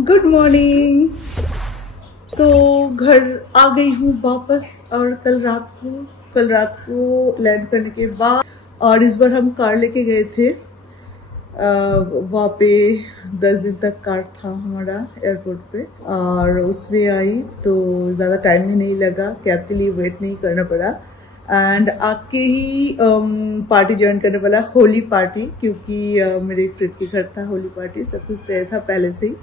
Good morning. तो घर आ गई हूँ वापस और कल रात को लैंड करने के बाद, और इस बार हम कार लेके गए थे। वहाँ पे 10 दिन तक कार था हमारा एयरपोर्ट पे, और उसमें आई तो ज़्यादा टाइम भी नहीं लगा, कैब के लिए वेट नहीं करना पड़ा। एंड आके ही पार्टी ज्वाइन करने वाला, होली पार्टी, क्योंकि मेरे एक फ्रेंड के घर था होली पार्टी, सब कुछ तय था पहले से ही।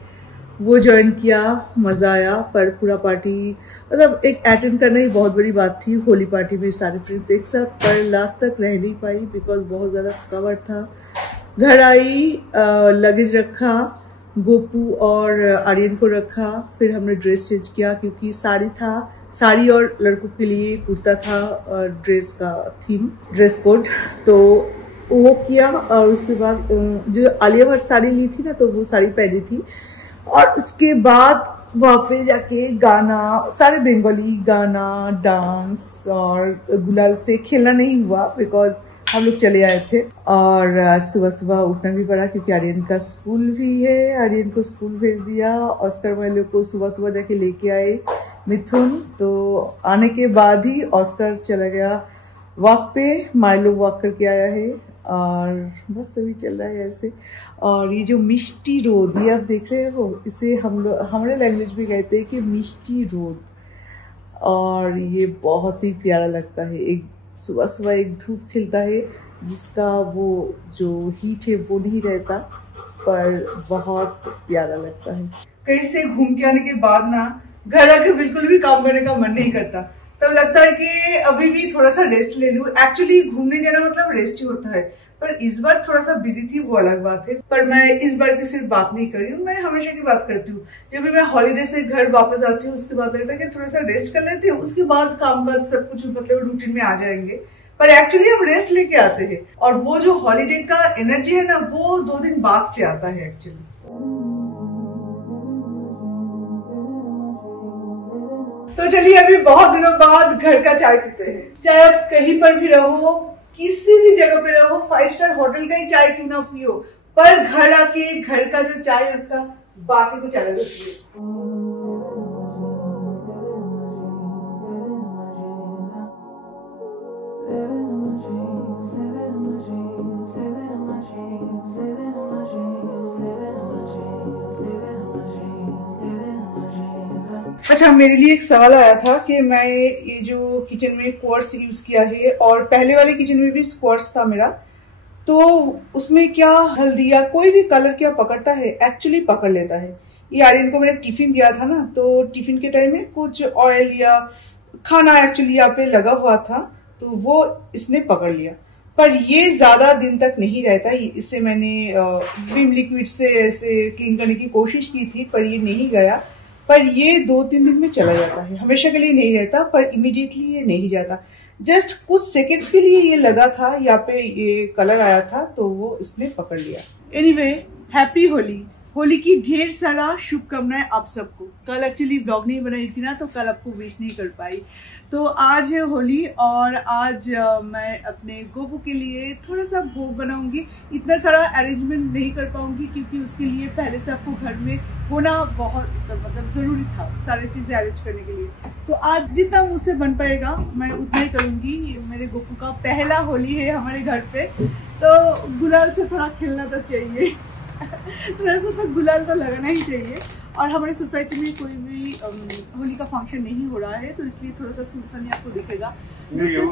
वो ज्वाइन किया, मज़ा आया। पर पूरा पार्टी मतलब एक अटेंड करना ही बहुत बड़ी बात थी होली पार्टी में, सारे फ्रेंड्स एक साथ। पर लास्ट तक रह नहीं पाई बिकॉज बहुत ज़्यादा थकावट था। घर आई, लगेज रखा, गोपू और आर्यन को रखा, फिर हमने ड्रेस चेंज किया क्योंकि साड़ी और लड़कों के लिए कुर्ता था, ड्रेस का थीम, ड्रेस कोड, तो वो किया। और उसके बाद जो आलिया भट्ट साड़ी ली थी ना, तो वो साड़ी पहनी थी। और उसके बाद वहाँ पे जाके गाना, सारे बंगाली गाना, डांस, और गुलाल से खेलना नहीं हुआ बिकॉज हम लोग चले आए थे। और सुबह सुबह उठना भी पड़ा क्योंकि आर्यन का स्कूल भी है, आर्यन को स्कूल भेज दिया। ऑस्कर माइलो को सुबह सुबह जाके लेके आए मिथुन, तो आने के बाद ही ऑस्कर चला गया वॉक पे, माइलो वॉक करके आया है, और बस अभी चल रहा है ऐसे। और ये जो मिष्टी रोड, ये आप देख रहे हो, इसे हम लोग हमारे लैंग्वेज में कहते हैं कि मिष्टी रोड, और ये बहुत ही प्यारा लगता है। एक सुबह सुबह एक धूप खिलता है जिसका वो जो हीट है वो नहीं रहता, पर बहुत प्यारा लगता है। कहीं से घूम के आने के बाद ना घर आके बिल्कुल भी काम करने का मन नहीं करता, तब लगता है कि अभी भी थोड़ा सा रेस्ट ले लूं। एक्चुअली घूमने जाना मतलब रेस्ट ही होता है, पर इस बार थोड़ा सा बिजी थी, वो अलग बात है। पर मैं इस बार की सिर्फ बात नहीं कर रही हूँ, मैं हमेशा की बात करती हूँ। जब भी मैं हॉलीडे से घर वापस आती हूँ उसके बाद लगता है कि थोड़ा सा रेस्ट कर लेती हूँ, उसके बाद काम काज सब कुछ मतलब रूटीन में आ जाएंगे। पर एक्चुअली हम रेस्ट लेके आते हैं, और वो जो हॉलीडे का एनर्जी है ना, वो 2 दिन बाद से आता है एक्चुअली। तो चलिए अभी बहुत दिनों बाद घर का चाय पीते हैं। चाहे आप कहीं पर भी रहो, किसी भी जगह पे रहो, 5 स्टार होटल का ही चाय क्यों ना पियो, पर घर आके घर का जो चाय है उसका बात ही कुछ अलग होती है। अच्छा, मेरे लिए एक सवाल आया था कि मैं ये जो किचन में क्वार्ट्स यूज किया है, और पहले वाले किचन में भी क्वार्ट्स था मेरा, तो उसमें क्या हल्दी या कोई भी कलर क्या पकड़ता है? एक्चुअली पकड़ लेता है। ये आर्यन को मैंने टिफिन दिया था ना, तो टिफिन के टाइम में कुछ ऑयल या खाना एक्चुअली यहाँ पे लगा हुआ था, तो वो इसने पकड़ लिया। पर ये ज्यादा दिन तक नहीं रहता। इससे मैंने विम लिक्विड से ऐसे क्लीन करने की कोशिश की थी, पर ये नहीं गया। पर ये 2-3 दिन में चला जाता है, हमेशा के लिए नहीं रहता, पर इमीडिएटली ये नहीं जाता। जस्ट कुछ सेकंड्स के लिए ये लगा था, यहाँ पे ये कलर आया था, तो वो इसने पकड़ लिया। Anyway, happy Holi. होली की ढेर सारा शुभकामनाएं आप सबको। कल एक्चुअली ब्लॉग नहीं बनाई थी ना, तो कल आपको विश नहीं कर पाई। तो आज है होली, और आज मैं अपने गोपू के लिए थोड़ा सा भोग बनाऊंगी। इतना सारा अरेंजमेंट नहीं कर पाऊंगी क्योंकि उसके लिए पहले से आपको घर में होना बहुत मतलब जरूरी था, सारी चीजें अरेंज करने के लिए। तो आज जितना मुझसे बन पाएगा मैं उतना ही करूंगी। मेरे गोपू का पहला होली है हमारे घर पे, तो गुलाल से थोड़ा खेलना तो चाहिए थोड़ा सा तो गुलाल तो लगाना ही चाहिए। और हमारे सोसाइटी में कोई भी होली का फंक्शन नहीं हो रहा है, तो इसलिए थोड़ा सा सुनसनी आपको दिखेगा।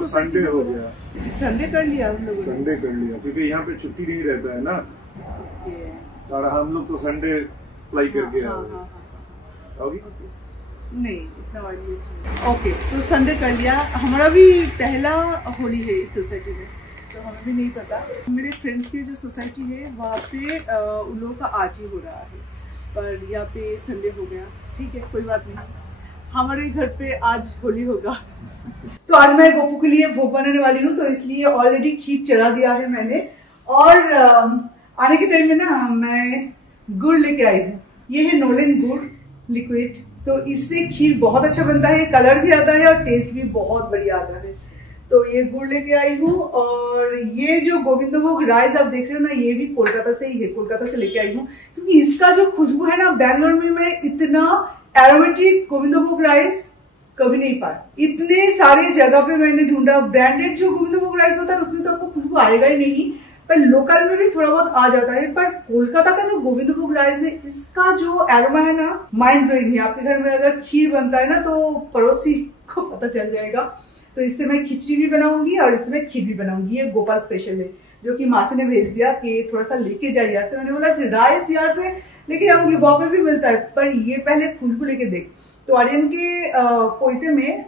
संडे हो गया, संडे कर लिया हम लोगों ने, संडे कर लिया क्योंकि यहाँ पे छुट्टी नहीं रहता है ना, और हम लोग तो संडे फ्लाई करके नहीं इतना ओके। तो संडे कर लिया। हमारा भी पहला होली है इस सोसाइटी में, तो हमें भी नहीं पता। मेरे फ्रेंड्स की जो सोसाइटी है वहाँ पे उन लोगों का आज ही हो रहा है, पर यहाँ पे संडे हो गया। ठीक है, कोई बात नहीं, हमारे घर पे आज होली होगा। तो आज मैं गोपू के लिए भोग बनाने वाली हूँ, तो इसलिए ऑलरेडी खीर चढ़ा दिया है मैंने। और आने के टाइम में ना मैं गुड़ लेके आई हूँ। ये है नोलन गुड़ लिक्विड, तो इससे खीर बहुत अच्छा बनता है, कलर भी आता है और टेस्ट भी बहुत बढ़िया आता है। तो ये गुड़ लेके आई हूँ। और ये जो गोविंदभोग राइस आप देख रहे हो ना, ये भी कोलकाता से ही है, कोलकाता से लेके आई हूँ, क्योंकि इसका जो खुशबू है ना, बैंगलोर में मैं इतना एरोमेटिक गोविंदभोग राइस कभी नहीं पाया। इतने सारे जगह पे मैंने ढूंढा, ब्रांडेड जो गोविंदभोग राइस होता है उसमें तो आपको खुशबू आएगा ही नहीं, पर लोकल में भी थोड़ा बहुत आ जाता है। पर कोलकाता का जो गोविंदभोग राइस है, इसका जो एरोमा है ना, माइंड ब्लोइंग है। आपके घर में अगर खीर बनता है ना, तो पड़ोसी को पता चल जाएगा। तो इससे मैं खिचड़ी भी बनाऊंगी और इससे मैं खीर भी बनाऊंगी। ये गोपाल स्पेशल है, जो कि माँ से ने भेज दिया कि थोड़ा सा लेके जाए यहाँ से। मैंने बोला राइस यहाँ से लेके जाऊंगी, वहां पे भी मिलता है, पर ये पहले खुशबू लेके देख। तो आर्यन के कोयते में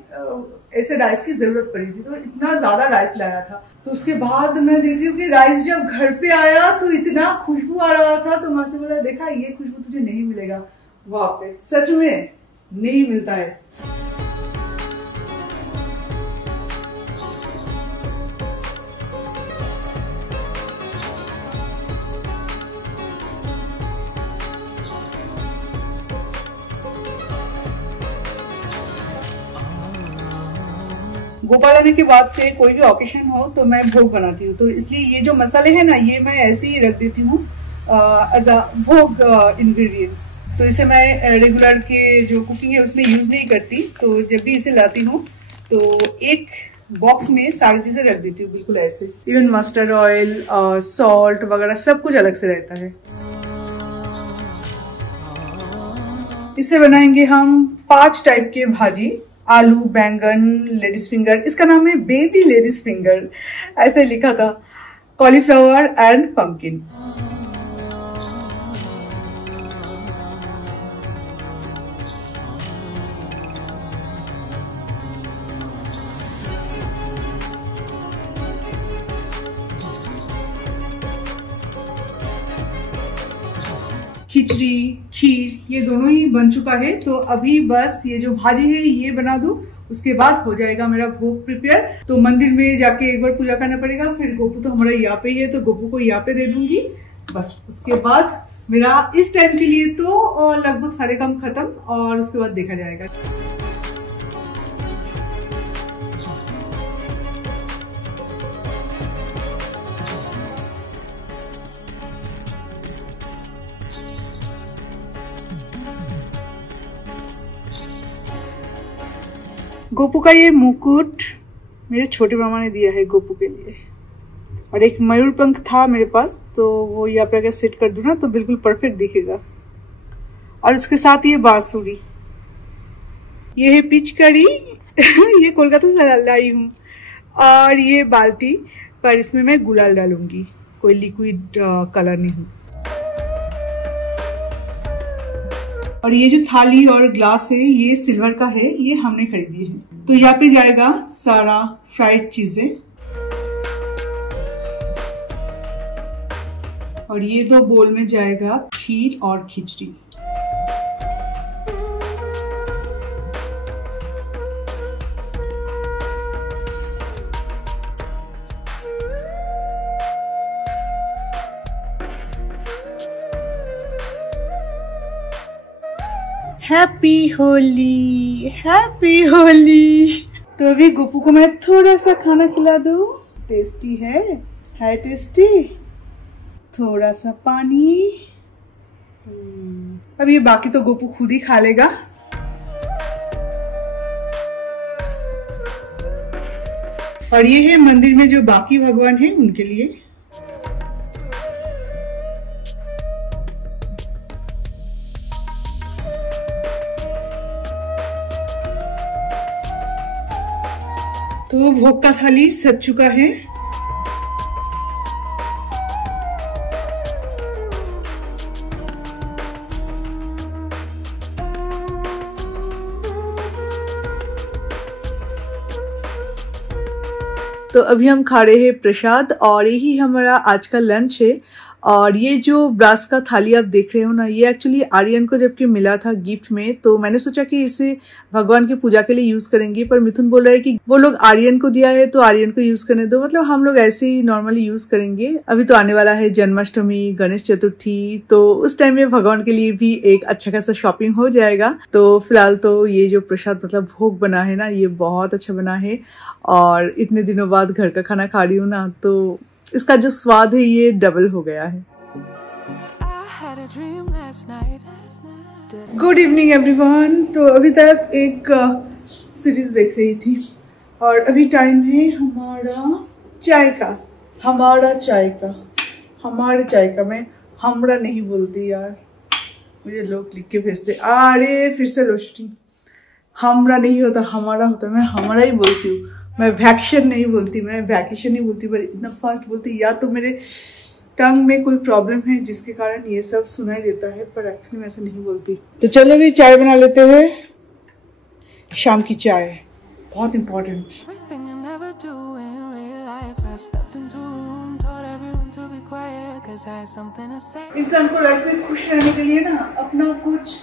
ऐसे राइस की जरूरत पड़ी थी, तो इतना ज्यादा राइस लाया था। तो उसके बाद मैं देख रही हूँ कि राइस जब घर पे आया तो इतना खुशबू आ रहा था। तो माँ से बोला, देखा ये खुशबू तुझे नहीं मिलेगा वहां पे, सच में नहीं मिलता है। गोपाल आने के बाद से कोई भी ऑकेशन हो तो मैं भोग बनाती हूँ, तो इसलिए ये जो मसाले हैं ना, ये मैं ऐसे ही रख देती हूँ एज अ भोग इंग्रेडिएंट्स। तो इसे मैं रेगुलर के जो कुकिंग है उसमें यूज नहीं करती। तो जब भी इसे लाती हूँ तो एक बॉक्स में सारी चीजें रख देती हूँ, बिल्कुल ऐसे। इवन मस्टर्ड ऑयल, सॉल्ट वगैरह सब कुछ अलग से रहता है। इससे बनाएंगे हम 5 टाइप के भाजी, आलू, बैंगन, लेडीज फिंगर, इसका नाम है बेबी लेडीज फिंगर, ऐसे लिखा था, कॉलीफ्लावर एंड पंपकिन। खिचड़ी, खीर ये दोनों ही बन चुका है। तो अभी बस ये जो भाजी है ये बना दूं, उसके बाद हो जाएगा मेरा भोग प्रिपेयर। तो मंदिर में जाके एक बार पूजा करना पड़ेगा, फिर गोपू तो हमारा यहाँ पे ही है, तो गोपू को यहाँ पे दे दूंगी। बस उसके बाद मेरा इस टाइम के लिए तो लगभग सारे काम खत्म, और उसके बाद देखा जाएगा। गोपू का ये मुकुट मेरे छोटे मामा ने दिया है गोपू के लिए, और एक मयूर पंख था मेरे पास, तो वो यहाँ पे अगर सेट कर दूं ना तो बिल्कुल परफेक्ट दिखेगा। और उसके साथ ये बांसुरी, ये है पिचकारी ये कोलकाता से लाई हूँ। और ये बाल्टी, पर इसमें मैं गुलाल डालूंगी, कोई लिक्विड कलर नहीं। और ये जो थाली और ग्लास है ये सिल्वर का है, ये हमने खरीदी है। तो यहाँ पे जाएगा सारा फ्राइड चीजें, और ये 2 बोल में जाएगा खीर और खिचड़ी। Happy Holi, happy Holi. तो अभी गोपू को मैं थोड़ा सा खाना खिला दूं। टेस्टी है टेस्टी। थोड़ा सा पानी। अब ये बाकी तो गोपू खुद ही खा लेगा। और ये है मंदिर में जो बाकी भगवान हैं उनके लिए। तो भोग का थाली सज चुका है। तो अभी हम खा रहे हैं प्रसाद, और यही हमारा आज का लंच है। और ये जो ब्रास का थाली आप देख रहे हो ना, ये एक्चुअली आर्यन को जबकि मिला था गिफ्ट में, तो मैंने सोचा कि इसे भगवान की पूजा के लिए यूज करेंगे, पर मिथुन बोल रहा है कि वो लोग आर्यन को दिया है तो आर्यन को यूज करने दो, मतलब हम लोग ऐसे ही नॉर्मली यूज करेंगे। अभी तो आने वाला है जन्माष्टमी, गणेश चतुर्थी, तो उस टाइम में भगवान के लिए भी एक अच्छा खासा शॉपिंग हो जाएगा। तो फिलहाल तो ये जो प्रसाद मतलब भोग बना है ना, ये बहुत अच्छा बना है, और इतने दिनों बाद घर का खाना खा रही हूँ ना, तो इसका जो स्वाद है ये डबल हो गया है। Good evening everyone. तो अभी तक एक सीरीज देख रही थी और अभी टाइम है हमारे चाय का। मैं हमरा नहीं बोलती यार, मुझे लोग लिख के भेजते, अरे फिर से रोस्टिंग। हमरा नहीं होता, हमारा होता, मैं हमारा ही बोलती हूँ। मैं वैक्शन नहीं बोलती, मैं वैकेशन नहीं बोलती, पर इतना फास्ट बोलती, या तो मेरे टंग में कोई प्रॉब्लम है जिसके कारण ये सब सुनाई देता है, पर एक्चुअली मैं ऐसा नहीं बोलती। तो चलो भी चाय बना लेते हैं, शाम की चाय बहुत इम्पोर्टेंट। इंसान को लाइफ में खुश रहने के लिए ना अपना कुछ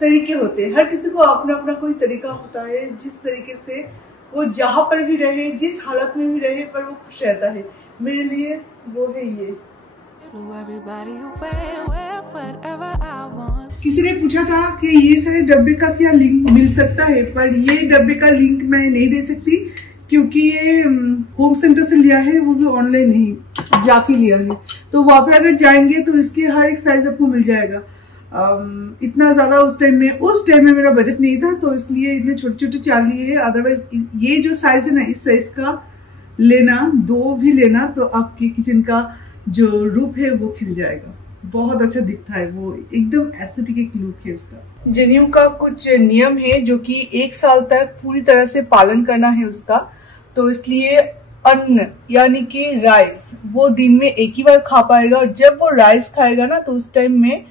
तरीके होते हैं, हर किसी को अपना अपना कोई तरीका होता है जिस तरीके से वो जहाँ पर भी रहे, जिस हालत में भी रहे, पर वो खुश रहता है। मेरे लिए वो है ये। किसी ने पूछा था कि ये सारे डब्बे का क्या लिंक मिल सकता है, पर ये डब्बे का लिंक मैं नहीं दे सकती क्योंकि ये होम सेंटर से लिया है, वो भी ऑनलाइन नहीं जाके लिया है। तो वहाँ पे अगर जाएंगे तो इसके हर एक साइज आपको मिल जाएगा। इतना ज्यादा उस टाइम में मेरा बजट नहीं था, तो इसलिए इतने छोटे छोटे चाल लिए है। अदरवाइज ये जो साइज है ना, इस साइज का लेना, 2 भी लेना, तो आपके किचन का जो रूप है वो खिल जाएगा। बहुत अच्छा दिखता है, वो एकदम एस्थेटिक एक लुक है उसका। जेन्यू का कुछ नियम है जो कि 1 साल तक पूरी तरह से पालन करना है उसका, तो इसलिए अन्न यानी कि राइस वो दिन में 1 ही बार खा पाएगा। और जब वो राइस खाएगा ना, तो उस टाइम में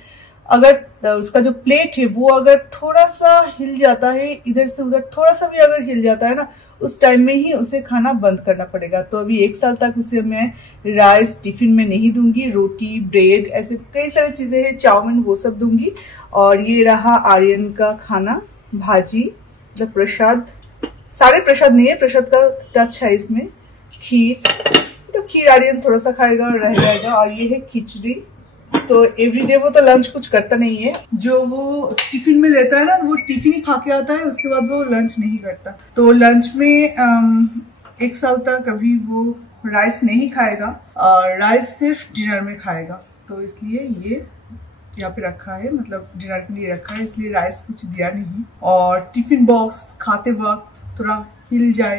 अगर उसका जो प्लेट है वो अगर थोड़ा सा हिल जाता है, इधर से उधर थोड़ा सा भी अगर हिल जाता है ना, उस टाइम में ही उसे खाना बंद करना पड़ेगा। तो अभी 1 साल तक उसे मैं राइस टिफिन में नहीं दूंगी, रोटी, ब्रेड, ऐसे कई सारी चीजें हैं, चाउमीन, वो सब दूंगी। और ये रहा आर्यन का खाना, भाजी, मतलब प्रसाद, सारे प्रसाद नहीं है, प्रसाद का टच है इसमें। खीर, तो खीर आर्यन थोड़ा सा खाएगा और रह जाएगा। और ये है खिचड़ी। तो एवरीडे वो तो लंच कुछ करता नहीं है, जो वो टिफिन में लेता है ना, वो टिफिन ही खा के आता है, उसके बाद वो लंच नहीं करता। तो लंच में 1 साल तक अभी वो राइस नहीं खाएगा, और राइस सिर्फ डिनर में खाएगा। तो इसलिए ये यहाँ पे रखा है, मतलब डिनर के लिए रखा है, इसलिए राइस कुछ दिया नहीं। और टिफिन बॉक्स खाते वक्त थोड़ा हिल जा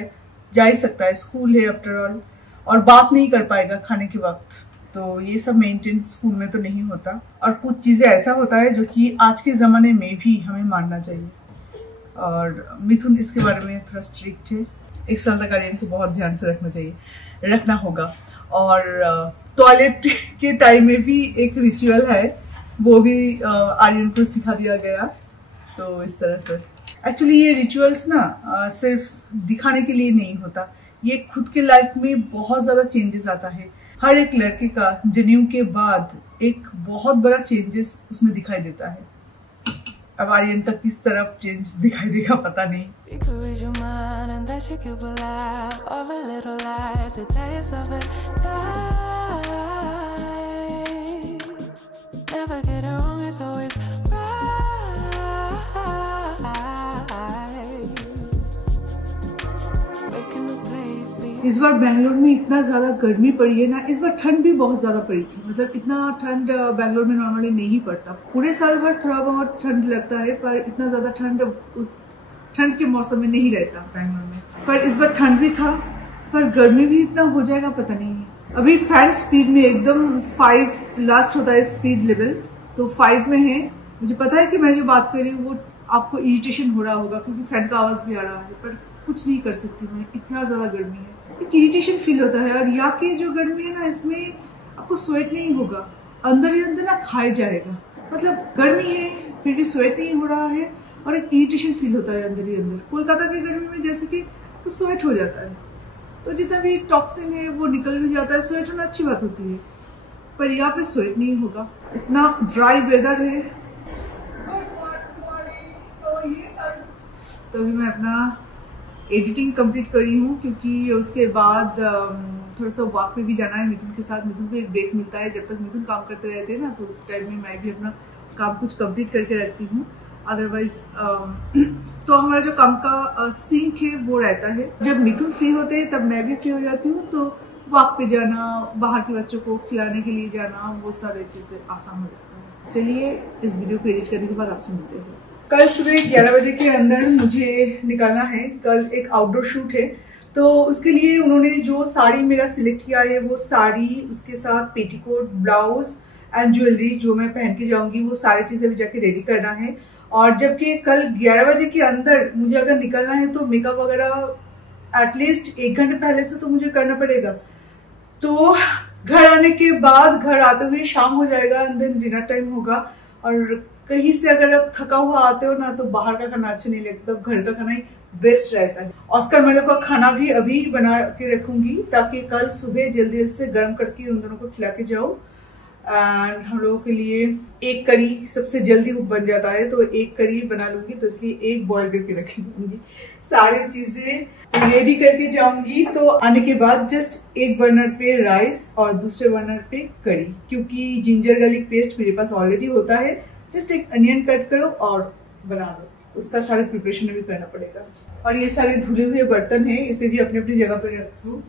ही सकता है, स्कूल है आफ्टर ऑल, और बात नहीं कर पाएगा खाने के वक्त। तो ये सब मेंटेन स्कूल में तो नहीं होता। और कुछ चीजें ऐसा होता है जो कि आज के जमाने में भी हमें मानना चाहिए, और मिथुन इसके बारे में थोड़ा स्ट्रिक्ट है। 1 साल तक आर्यन को बहुत ध्यान से रखना होगा। और टॉयलेट के टाइम में भी एक रिचुअल है, वो भी आर्यन को सिखा दिया गया। तो इस तरह से एक्चुअली ये रिचुअल्स ना सिर्फ दिखाने के लिए नहीं होता, ये खुद के लाइफ में बहुत ज्यादा चेंजेस आता है। हर एक लड़के का जनेऊ के बाद एक बहुत बड़ा चेंजेस उसमें दिखाई देता है। अब आर्यन का किस तरफ चेंज दिखाई देगा पता नहीं। इस बार बेंगलोर में इतना ज्यादा गर्मी पड़ी है ना, इस बार ठंड भी बहुत ज्यादा पड़ी थी, मतलब इतना ठंड बेंगलोर में नॉर्मली नहीं पड़ता। पूरे साल भर थोड़ा बहुत ठंड लगता है, पर इतना ज्यादा ठंड उस ठंड के मौसम में नहीं रहता बेंगलोर में। पर इस बार ठंड भी था, पर गर्मी भी इतना हो जाएगा पता नहीं है। अभी फैन स्पीड में एकदम 5 लास्ट होता है स्पीड लेवल, तो 5 में है। मुझे पता है कि मैं जो बात कर रही हूँ वो आपको इरिटेशन हो रहा होगा क्योंकि फैन का आवाज भी आ रहा है, पर कुछ नहीं कर सकती मैं, इतना ज्यादा गर्मी है, एक इरिटेशन फील होता है। और यहाँ की जो गर्मी है ना, इसमें आपको स्वेट नहीं होगा, अंदर ही अंदर ना खाए जाएगा। मतलब गर्मी है फिर भी स्वेट नहीं हो रहा है, और एक इरिटेशन फील होता है अंदर ही अंदर। कोलकाता की गर्मी में जैसे कि स्वेट हो जाता है, तो जितना भी टॉक्सिन है वो निकल भी जाता है। स्वेट होना अच्छी बात होती है, पर यहाँ पे स्वेट नहीं होगा, इतना ड्राई वेदर है। तो अभी मैं अपना एडिटिंग कंप्लीट करी हूँ, क्योंकि उसके बाद थोड़ा सा वॉक पे भी जाना है मिथुन के साथ। मिथुन को एक ब्रेक मिलता है, जब तक मिथुन काम करते रहते हैं ना, तो उस टाइम में मैं भी अपना काम कुछ कंप्लीट करके रखती हूँ। अदरवाइज तो हमारा जो काम का सिंक है वो रहता है। जब मिथुन फ्री होते हैं तब मैं भी फ्री हो जाती हूँ, तो वॉक पे जाना, बाहर के बच्चों को खिलाने के लिए जाना, वो सारी चीजें आसान हो जाता है। चलिए इस वीडियो को एडिट करने के बाद आपसे मिलते हैं। कल सुबह 11 बजे के अंदर मुझे निकलना है। कल एक आउटडोर शूट है, तो उसके लिए उन्होंने जो साड़ी मेरा सिलेक्ट किया है, वो साड़ी, उसके साथ पेटीकोट, ब्लाउज एंड ज्वेलरी जो मैं पहन के जाऊंगी, वो सारी चीजें भी जाके रेडी करना है। और जबकि कल 11 बजे के अंदर मुझे अगर निकलना है तो मेकअप वगैरह एटलीस्ट 1 घंटे पहले से तो मुझे करना पड़ेगा। तो घर आने के बाद, घर आते हुए शाम हो जाएगा, एंड देन डिनर टाइम होगा। और कहीं से अगर आप थका हुआ आते हो ना, तो बाहर का खाना अच्छा नहीं लगता, तो घर का खाना ही बेस्ट रहता है। ऑस्कर मेलो का खाना भी अभी बना के रखूंगी, ताकि कल सुबह जल्दी से गर्म करके उन दोनों को खिला के जाओ। एंड हम लोगों के लिए एक करी सबसे जल्दी बन जाता है, तो एक करी बना लूंगी, तो इसलिए एक बॉईल करके रख लूंगी। सारी चीजें रेडी करके जाऊंगी, तो आने के बाद जस्ट एक बर्नर पे राइस और दूसरे बर्नर पे करी, क्योंकि जिंजर गार्लिक पेस्ट मेरे पास ऑलरेडी होता है। जस्ट एक अनियन कट करो और बना लो, उसका सारा प्रिपरेशन भी करना पड़ेगा। और ये सारे धुले हुए बर्तन हैं, इसे भी अपनी अपनी जगह पर रखो।